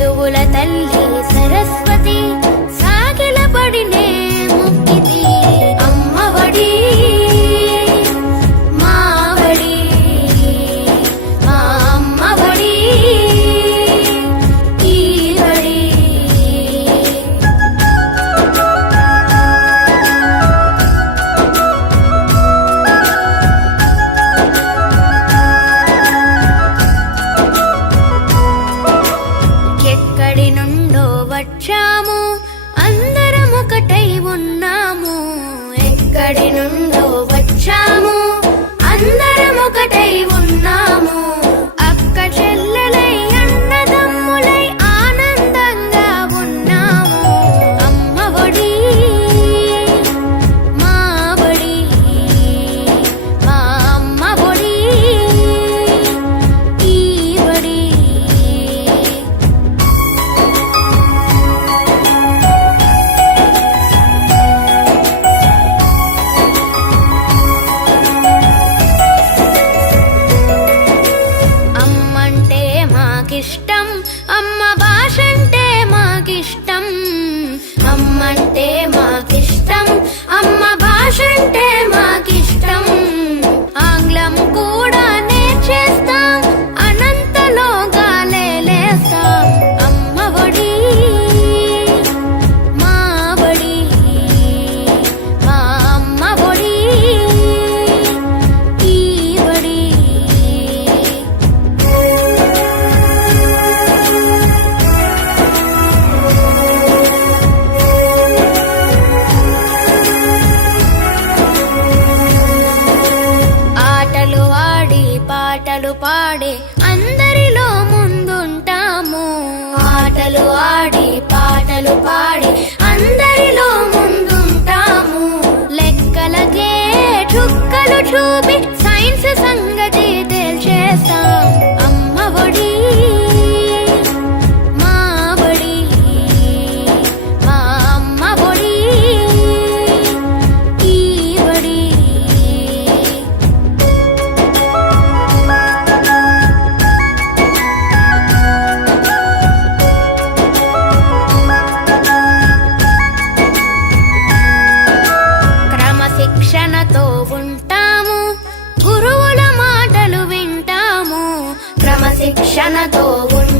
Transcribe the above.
చదువుల తల్లి సరస్వతి సాగిలబడినే అందరిలో ముందుంటాము. ఆటలు ఆడి పాటలు పాడి అందరిలో ముందుంటాము. లెక్కలకే చుక్కలు చూపి సైన్స్ సంగతి శిక్షణతో ఉండి